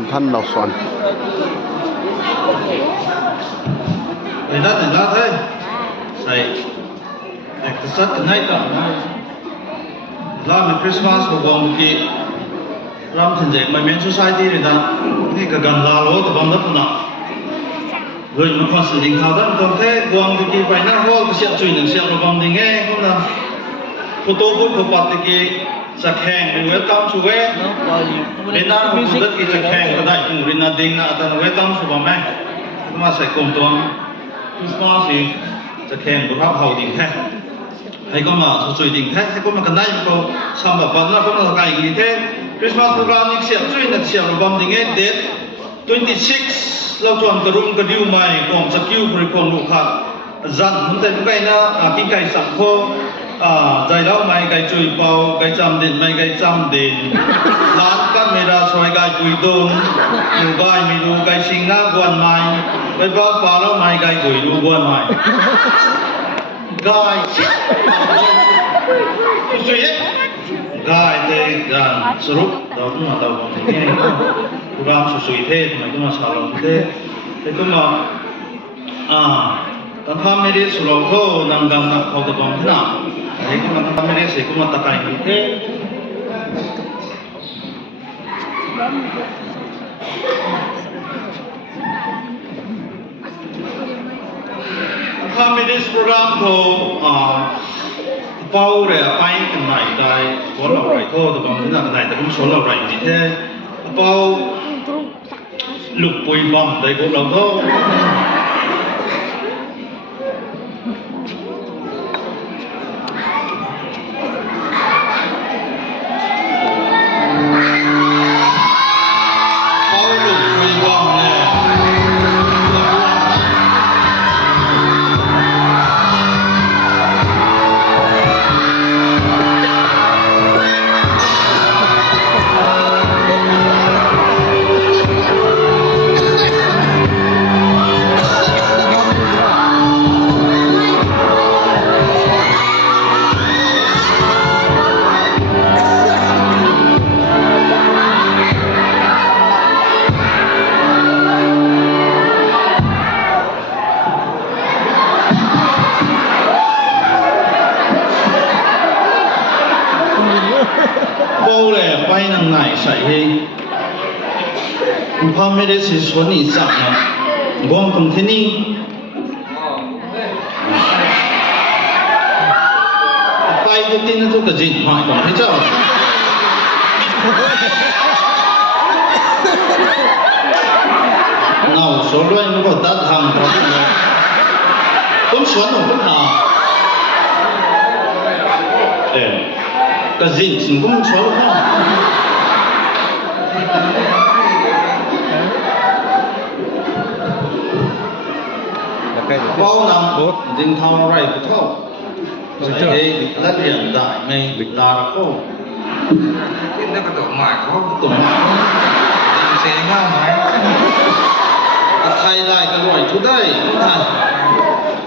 ำท่านเราสอนเห็นได้เห็นได้เฮ้ยใส่เอกสารไหนต่อลาในคริสต์มาสก็วันที่รำถึงเด็กไม่เหมือนสุสานที่นี่นะนี่ก็การลาโลตัวบังคับนะเฮ้ยมันความสิ่งข่าวด้านตรงเทศวันที่ไปนั่งรอก็เสียช่วยหนึ่งเสียระวังดีไงพวกนั้นผู้โตผู้ผู้ปฏิกิจะแข่งหรือว่าตั้มช่วยเรียนนั่งผู้ปฏิกิจะแข่งก็ได้ผู้เรียนนั่งดิ่งนะแต่หนูว่าตั้มช่วยไหมก็มาใส่กลมตัวคริสต์มาสสิจะแข่งดูภาพเผาดิ่งแท้ให้ก็มาช่วยดิ่งแท้ให้ก็มากันได้ก็สามแบบนั้นก็มาทำการอย่างนี้แท้คริสต์มาสโปรแกรมนี้เสียช่วยนักเสียระวังดิ่งเด็ด26เราจวนกระดุมกระดิ่วใหม่กองสกิลบริกรลูกค้าจันทร์แต่ไม่ไกลนะที่ไกลสังคมใจเราไม่ไกลจุยเบาไกลจำเด่นไม่ไกลจำเด่นร้านกันไม่ได้ช่วยไกลจุยโดนอยู่ไกลไม่รู้ไกลชิงหน้ากวนใหม่ไปบ้านป่าเราไม่ไกลจุยรู้กวนใหม่ไกลช่วยไกลเด็กกันสรุปเราต้องมาเราต้องที่นี่ผู้รำสุยเทศไม่ต้องมาสารลงเทศแต่ก็มาตั้งแต่ไม่ได้สุรโภนังกังนักเขาตะบังนะไอ้ก็ตั้งแต่ไม่ได้เสกมาตะไคร้เทศตั้งแต่ไม่ได้สุรามโภเฝ้าเรือไปกันไหนได้สวนเราไรโทษตะบังนะกันไหนแต่ผมสวนเราไรนี่เทศเฝ้าลูกปุยบังได้ก็เราโทษไปนั่งไหนใส่ให้พ่อไม่ได้ซื้อสวนนี่สั่งนะวงตรงที่นี่ไปที่นี่นั่นทุกกระจิตหายของพระเจ้าเงาสวนด้วยมันก็ตัดทางของเราต้นสวนของพระเจ้ากระจิตสิ่งก็มันสวนเขาbao năm đình thao rai của thao sẽ đây là hiện đại này là cô cái đó có tổ mại có tổ mại xe nhau mãi thay lại cái loại thứ đây thằng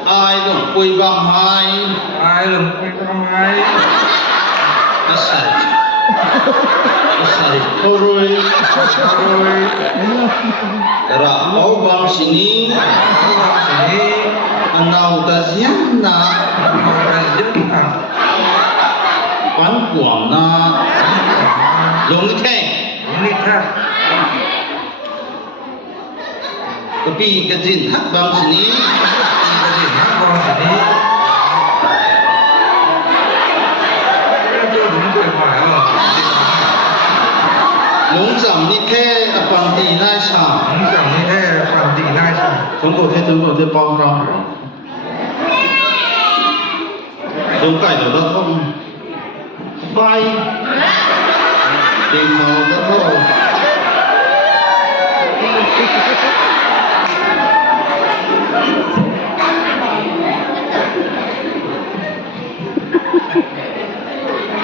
ai cũng quỳ bằng hai ai lùm quỳ bằng hai nó sai thôi rồi ra bao bằng sini nào ta giết na quán quảng na lồng thang cái pi cái gì hắc bằng sini lũng giảm đi thế bằng tỷ lai sản lũng giảm đi thế bằng tỷ lai sản chúng tôi thế bao ra đúng cái đó đó không bay tìm màu đó thôi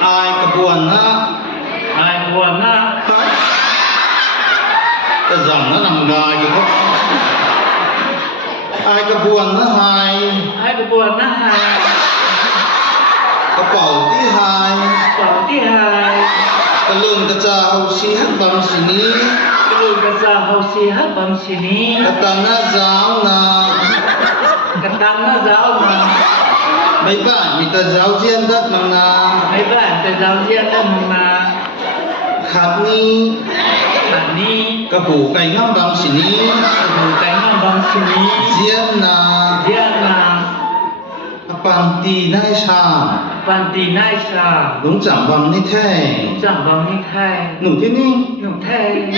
ai có buồn á cái dòng nó nằm gài cái đó ai có buồn á hai cái bảo tí hai cái lưng cái cha hậu xí hắc bằng xí ní hausi hat bang sini katana giáo na katana giáo na mấy bạn mình ta giáo riêng đất mà na mấy bạn te giáo riêng đó mà khát ni ni cái phủ cây ngắm bằng xí ni cánh bang sini riêng na dia na panti nai sa panti nai sa đúng chẳng bằng như thế chẳng bang ni thai nụ thế ni nụ thai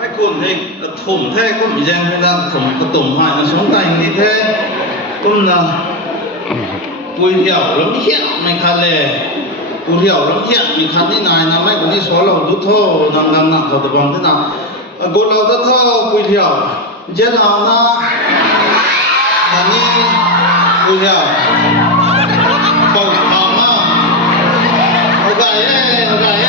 cái cuốn thì thủng thế cũng bị giang không ra thủng cái tủng hoài nó sống thành như thế cũng là bùi hiểu lắm hiện mình khai lệ bùi hiểu lắm hiện mình khai thế này là mấy cũng đi xóa lầu đút thô nằm nằm nặng thầu bằng thế nào cô lầu đút thô bùi hiểu chết nào na là ni bùi hiểu bầu hồng á ok ấy ok ấy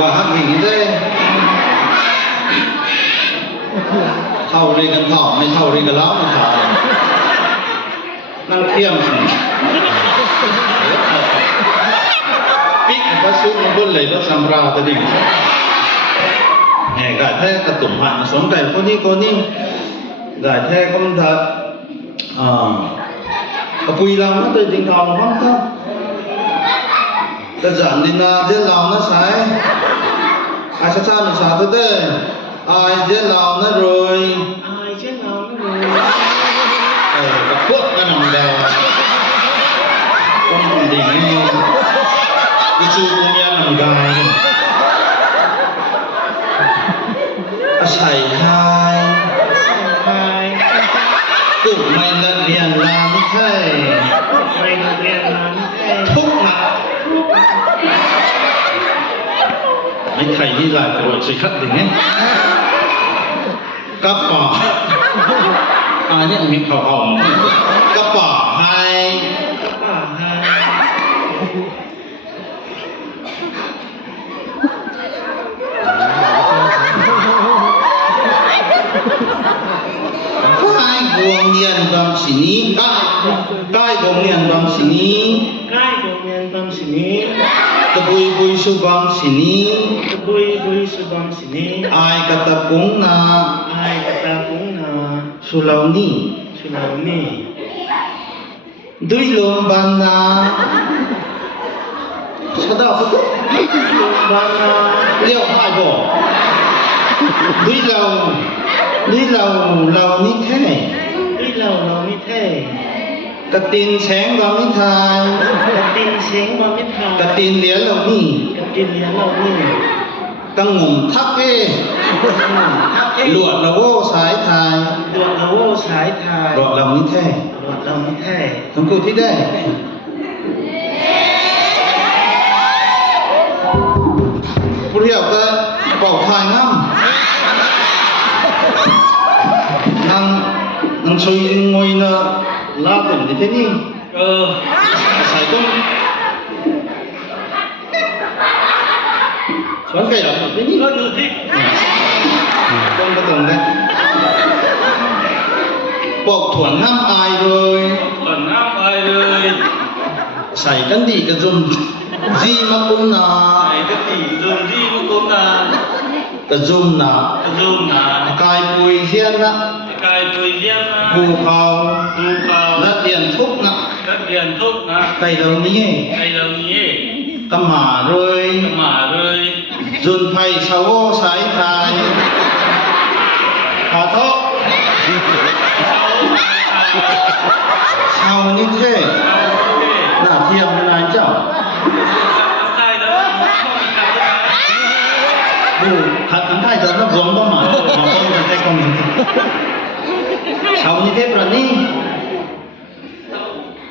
và hát hình thế thầu đi gần thỏ mày thầu đi gần láo mày thỏ năng khiêm biết bác sĩ nó buôn lấy nó xăm ra tới đỉnh nghe gài thế cả tụng hoạn sống đầy cô ni gài thế không thật quỳ làm nó từ đỉnh thòng không thôi đơn giản đi na giết lòng nó sai ai sẽ cha mình sao thế đây ai giết lòng nó rồi ai chết nào nó rồi gặp phước nó nằm đầu con đỉnh đi chu con nha nằm gai sảy hai cùng mày lần liền làm thế mày là đen là thúc mà mấy thầy đi lại rồi sẽ khắc đỉnh ấy cấp bỏ ai nhé miệng khẩu hồng cấp bỏ hai hai guồng nghiền bằng xí ní cai guồng nghiền bằng xí ní cái đồ nhân bang sini tập bùi su bằng xí ní bui su bang sini ai cả tập cũng na ai kata cũng na su lâu ni Sulawesi đuôi lông ban na sao đâu Bana liệu hai bộ đuôi lâu ní thế đi lầu ni thế cà tin sáng vào ní thai cà tin sáng mà biết thằng cà tin lía lâu ní cà tin nhá lầu ni cà ngủm thắp ê luộc là vô sái thai luộc đấu sái thai luộc lòng ní thế luộc lầu ni thế chúng cô thích đây phụ hiểu ta bảo thai ngâm năng chơi ngồi nè la tỉnh thì thế nhỉ sài cũng xoắn cây đó thế nhỉ có được thích không có từng đây bộ thuần ngâm ai rồi còn năm ai ơi sài cân đi cái dùng gì mà cũng là này cái tỷ dùng đi mà cũng là cái dùng là cái dùng là cài bùi riêng á cái tôi riêng bù khâu tu cao là tiền thuốc nè các điền thuốc na cây đầu ní cây đầu nhỉ tâm mà rồi mà rồi dùn thầy sáu ô sái thai hà thốt sao như thế là thiềm như này chẳng thật thằng thầy đó nó gồm đó mà không là tay không sao như thế rồi đi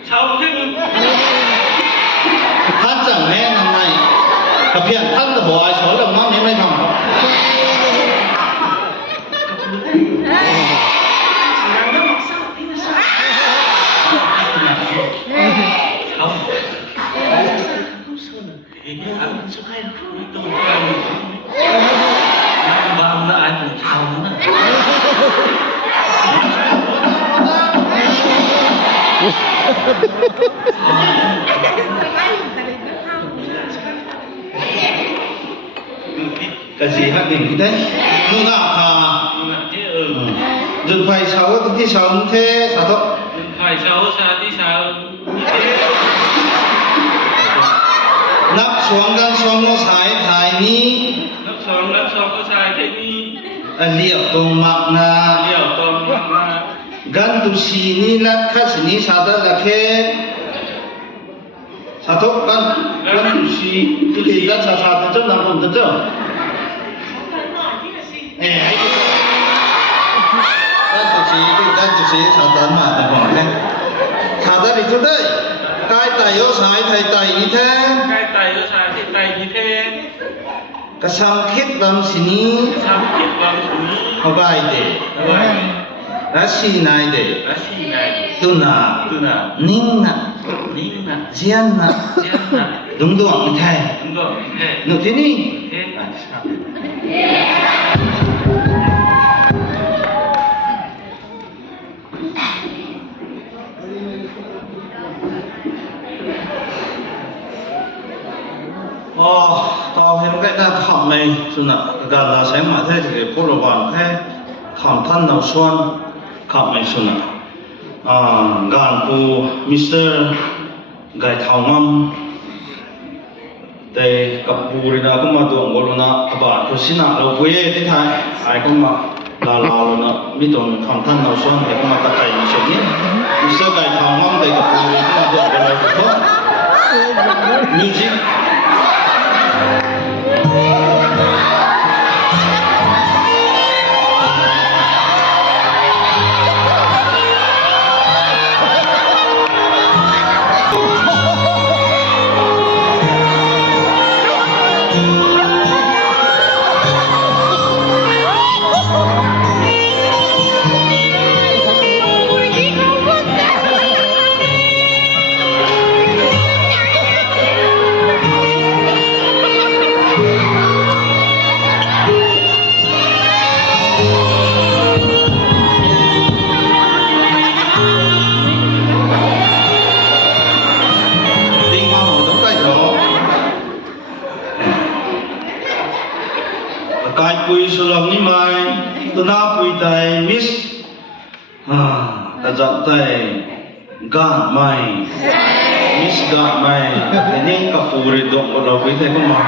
sau khi hát chẳng nghe năm này กระเพียนท่านตะบ่อายสอนแล้วมันยังไม่ทำครับกะสีฮักหนึ่งที่ได้นู่นน่ะค่ะจุดไฟเสาที่เสาเทสาธุ phải sáu sa tí sao นับสวงกันสวงโมสายถ่ายนี้ nắp son có sai thế đi อันเลียวตรงมักนา liều tôm mà กันตุสีนี้ลัดคัสนี้สาธุละเคสาธุกันตุสีที่กันสาธุเจ้านำผมเจ้ากันตุสีสาธุมาแต่บอกแค่สาธุดิจุดได้กายไตโยสายไทยไตนี้แท้ cái tay có sai thì tay như thế กระสังคิดบำสินี้ sao biết bằng chủ ý เอาไปเด็ก rồi และสีนายเด็ก lá xì này ตุนา từ nào นิ่งนะ nín nè เจียนนะ chết nè ดุงดวงไม่แท้ đúng rồi thế หนูที่นี่ thế อ๋อตอนเห็นก็ได้ทำไหมสุนัขการลาเสมาเท่ที่พลบาลแค่ทำท่านเราส่วนขับไม่สุนัขการปูมิสเตอร์ไก่เท่ามั่มแต่กับปูรินาก็มาดวงบอลนะบาทก็สินะเราคุยที่ไทยไอ้ก็มาลาลาลนะมิตรทำท่านเราส่วนแต่ก็มากระจายมิเช่นนี้มิสเตอร์ไก่เท่ามั่มแต่กับปูรินาก็มาดวงบอลเราก็มิวสิกกายปุยสุลนี้ไม่ตัวน้าปุยใจมิสแต่จับใจกาไม่มิสกาไม่แต่นี่กับปูริดงเราไปแต่ก็มา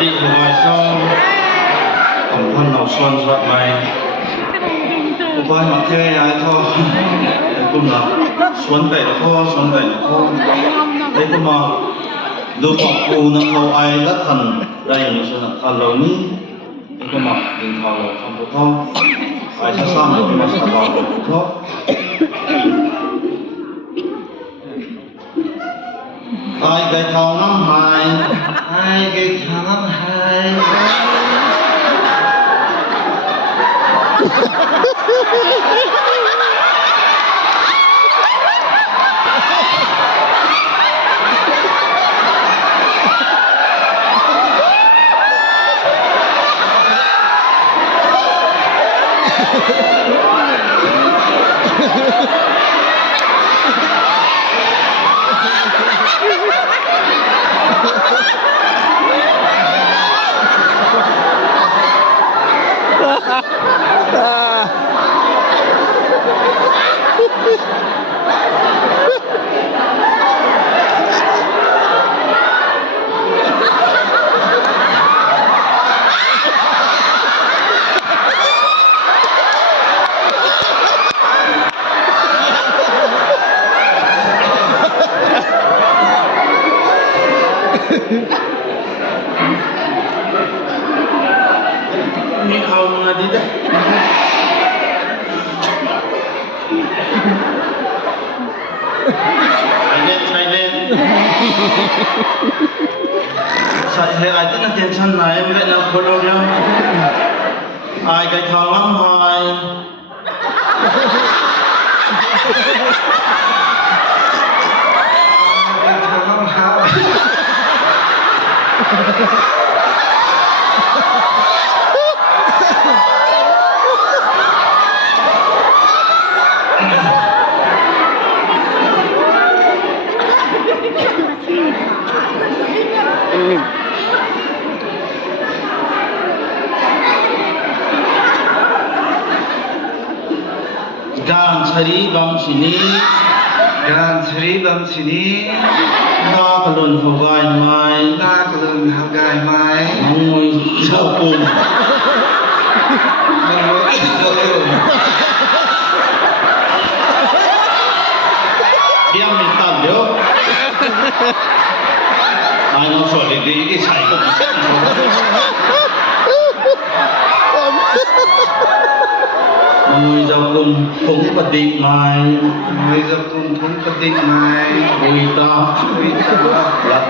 ดีหน่อยซ้อมของท่านเราส่วนสักไหมอุปายมาเทยายท่อไอ้กุมละส่วนไก่ท่อส่วนไก่ท่อไอ้กุมาดูปอกปูนะเขาไอ้ละทันได้ยังส่วนทันเรานี้ไอ้กุมาดินทางเราทำบุท่อไอ้ชะซ้ำเรามาสบายบุท่อไอ้ไก่ทองน้ำหายไอ้ไก่ทองน้ำหาย มีเขามาดิเด้ใช่เล่นใช่ให้ไอ้ที่นั่นเทนชันไหนไม่ได้นั่งคนเราเนี่ยไอ้ไก่ทองมั่งหอย เป็นทางมะพร้าว การชรีบังชินี การชรีบัมชินี นากลุนหกายไม้ นากลุนหากายไม้ มังมวยเจ้าปุ่ม มันรู้ตัวเอง เยี่ยมมีตันเดียวไอ้น้องสวยดีๆที่ใส่ก็มีมังมวยเจ้าปุ่มผงปฏิไม้ ไม่จะกุมพุนปฏิไม้ อุยตา วิจารณ์ ลัด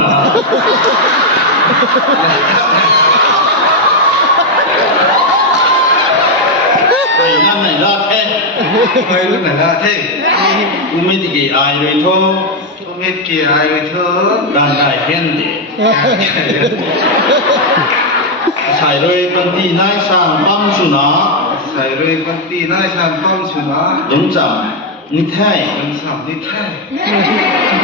นาไอ้นั่นไหนลาเท่ ไม่รู้ไหนละเท่ กูไม่ได้กี่อายเลยท้อ ทุกเม็ดกี่อายไปเถอะ ด้านได้เห็นดีใส่เลยคนที่นายสร้างปั๊มสุนา ใส่เลยคนตีน่าชันป้อมชุนะ หลงจำนิแท้ เป็นสามที่แท้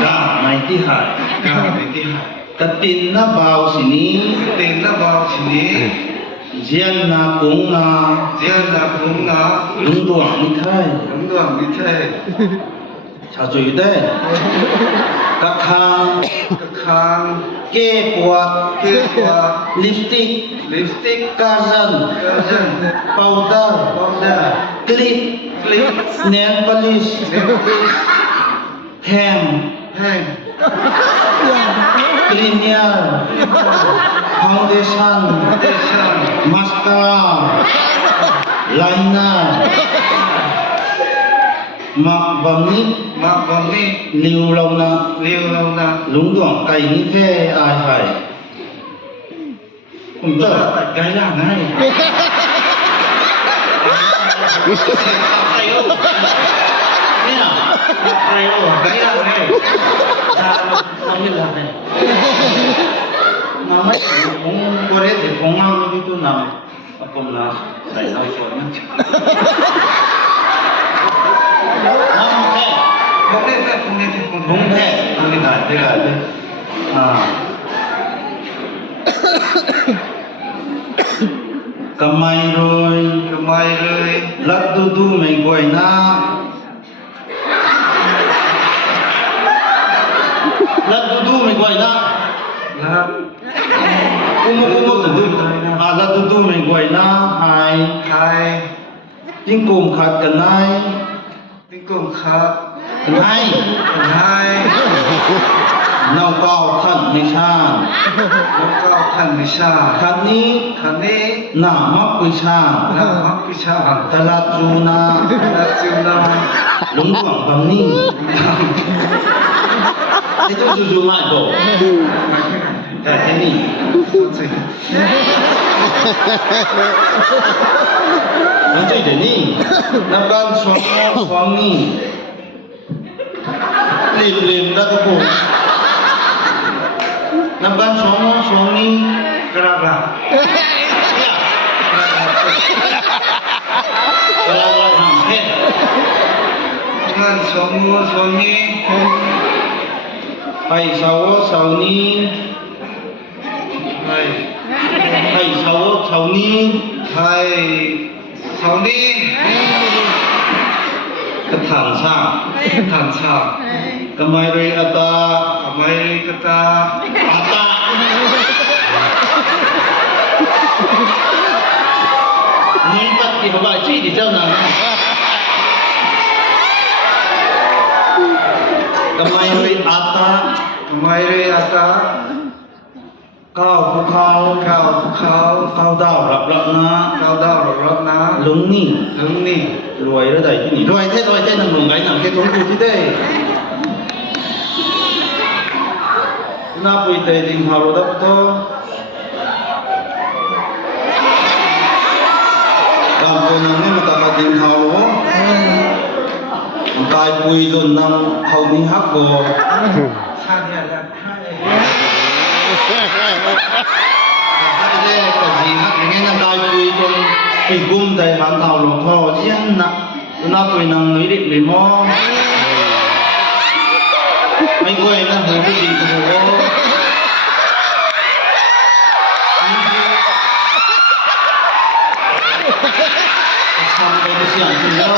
ด้าในที่หาย การในที่หาย กตินนาบาวสินี้ ตีนละบาวชินี เจียนนาปุงนา เจียนละพุงนะ หลงดวงนิแท้ หลงดวงที่แท้ ชาจุยได้กระคาง กระคาง เก้ปวด เกลือ ลิปสติก ลิปสติก กาซัน เกลือ พาวเดอร์ ปอมเดอร์ กลิป คลิป เนลพลิช เนลฟิส แฮม แห้ง คลีเนียร์ฟาวเดชั่น เดชั่น มัสคาร่าไลเนอร์มักบัมนี้ มาบอมนี่ ลิวลงนะ เลี้ยวเรานะ หลงดวงไก่นี่แค่อายไห้ผมเจอไก่ล่างให้เนี่ยไก่โอ้ไก่ล่างให้ตาเราไม่ล่างให้มาไม่ผมก็เรียกแต่ผมมาไม่ได้ตัวนำผมนะใส่เราชวนนะน้ำแท้ ผมเล่นแค่ผมเล่นแค่ผม ผงแท้ตรงนี้ได้เลยกำไมรวย ทำไมเลย ลัดดูไม่กวยนะลัดดูไม่กวยนะ แล้ว อุโมจะดูลัดดูไม่กวยนะหาย ไทย ยิ่งกลุ่มขัดกันไหน ติ๊กกุ่มครับ กันไหน ไทย เน่าเก้าท่านในชาติ แล้วก็ท่านวิชา คันนี้ คันนี้ หน้ามักวิชา นักมักวิชา ตลาดจูนา และจิวนา หลงหวังบางนี่ไอ้เจ้าจูๆไม่บอกแต่ที่นี่ สิ มันใจเดี๋ยวนี้นับการสวงนี่ลิมแล้วก็ผมนับการสวงนี่ กระลับ เนี่ยเวลาเราทำเพศ gan somu soni. ไผ่เสาเสานี้ Hai ไผ่เสาเสานี้ hai soni. กระถางช่าง Tan cha. กำไมเรอัตตา Amai kata อัตตานี่ปัดที่เขาว่าจี้ที่เจ้าหนังกำไมเรอัตตา amai re ata ก้าวภูเขา kau kau ก้าวดาวรับรับนะ kau da rap na ลุงนี่ lung ni รวยแล้วได้ที่นี่รวยแท้นั่งหลงไงหนังแค่ทงกูที่ได้น่าปุยเตดิงฮารุดับโตกำปุยนังนี่มันตาดิงฮารุกายปุยดุนนังเฮานี่ฮักโก sa dia la ได้ได้ก็จีฮักอย่างงี้นังกายปุยจนไปกุมใจหันเท้าหลงท่อเจียนนะน่าปุยนังนุ้ยดิบเลยมอไม่กล้วยนะหูไม่ดีกูโอ้ทำไปไม่เสียงจริงแล้ว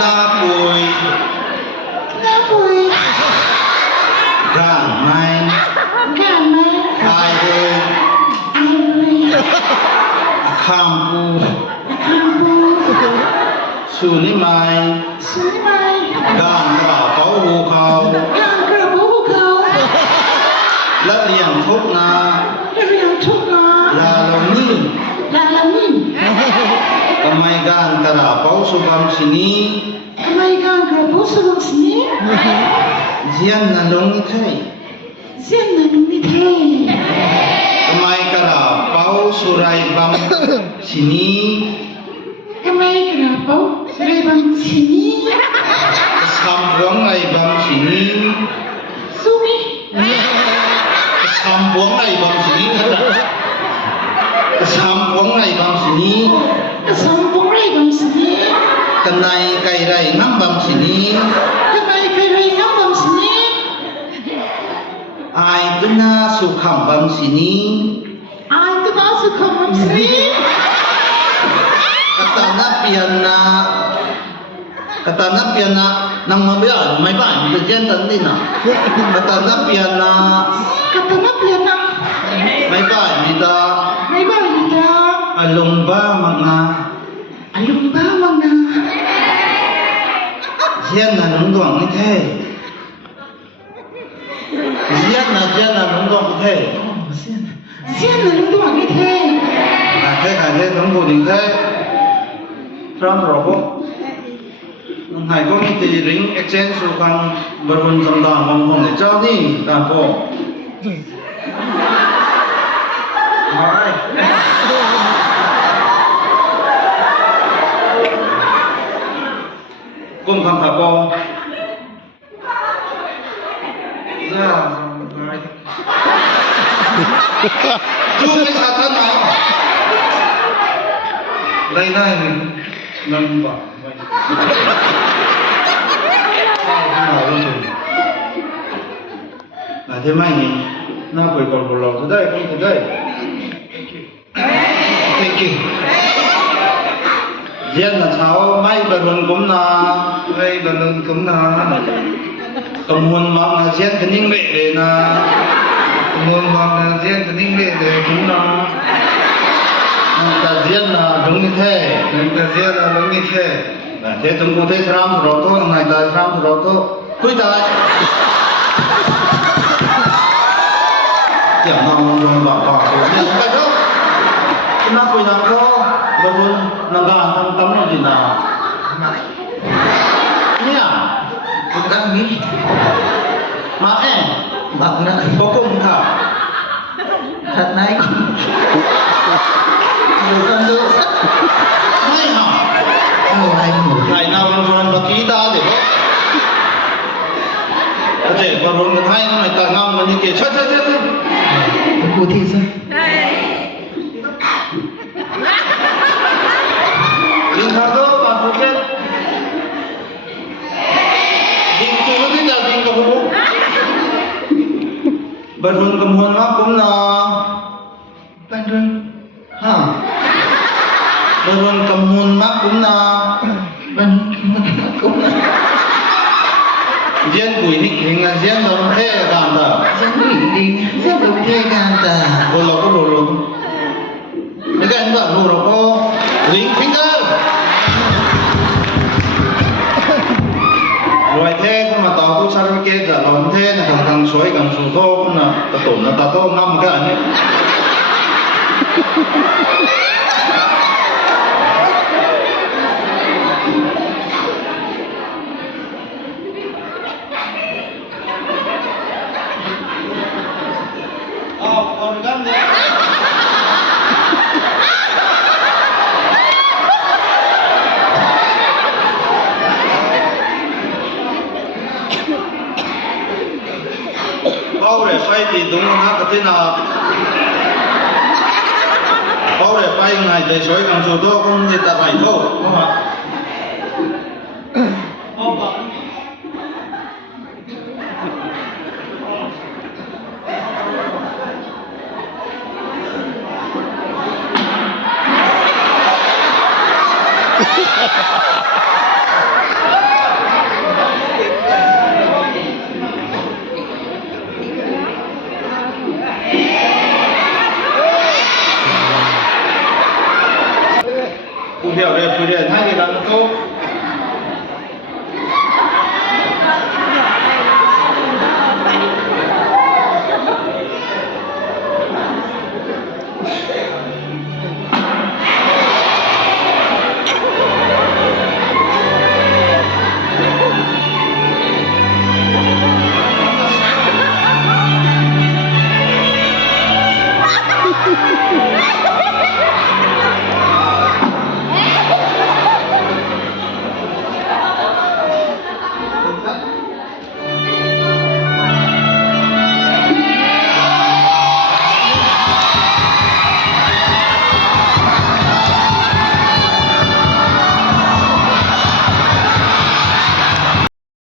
น่าป่วยร่างไม้ตายเลยข้ามปูสู่นิไม้ด้านกระเป๋าหูเขาและเลี้ยงทุกนาลาลงนี่ทำไมการกระเป๋าสุบัมสินีเจียนนันลงนี่ไทยทำไมกระเป๋าสุไรบัมสินีสามพวงไรบัมสินีสามพวงไรบัมสินีสามพวงไรบัมสินีกันในไก่ไรน้ำบัมสินีอายตุนาสุขัมบัมสินีกตานาเปียนานังมาเบียไม่บ้านจะเจนตันดินะกตานาเปียนาไม่บ้านมิดาอารมณ์บ้ามังนาเจียนนาหนุ่มดวงนี่เท่เจียนนาหนุ่มดวงนี่เท่เท่ใครหนุ่มผู้หญิงเท่พร้อมรบนั่งหายก็มีตีริงเอ็กเซนสุขังบริบูรณ์สมดางมองคนเจ้านี่ตาโป mai กุ้งคำถาโป ra mai จูไม่ชัดท่านไหน đây này năm bảo vậy nào luôn rồi ที่ไม่นี่น่าป่วยก่อนพวกเราจะได้คงจะได้ thank you เย็นนะเช้าไม่ไปบนกุมนา đây là lần cấm là ตรงหุ่นมักนะเชียนกันยิ่งเละเลยนะ mương bằng là riêng cái ninh lệ để chúng nó แต่เย็นนะตรงนี้แท้ nên là riêng là nó như thế เทตรงกูเทสรามสุรโตนายตายสรามสุรโตคุยตายอย่างน้องลงบ่าวตัวเนี่ยไปเถอะน่าคุยนังก็บนนังการทำตำรวจดีนะเนี่ย cũng đang nghĩ มาแอ่ bằng nó ปกุมค่ะ thật này người con đứa ไม่หรอก người này ngủ ถ่ายนาวลงบนบักกี้ตาเดี๋ยวก็เจ็บ Ding khado pa phuket. Ding chu ti da ding ka bu. Barun kam hon ma kum na. Tan run. Ha. Barun kam hon ma kum na. Ban cũng là Jen bui hik hing a jen dom the kan da. dân quỷ đi rất là thế gan ta Bo lo ko bo lo. Ni kan ba lo ro ko ring finger. Rồi thế cũng mà tao cũng sao cái giờ làm thế là càng soi càng sụt thô cũng là ta tổn là ta thô ngâm cái này còn gắn đấy bao để quay thì đúng không hát cái nào bao để quay ngày để soi càng sụt thô không thì ta phải thô đúng không ạ Cụ hiểu đây, hai cái đàn tốt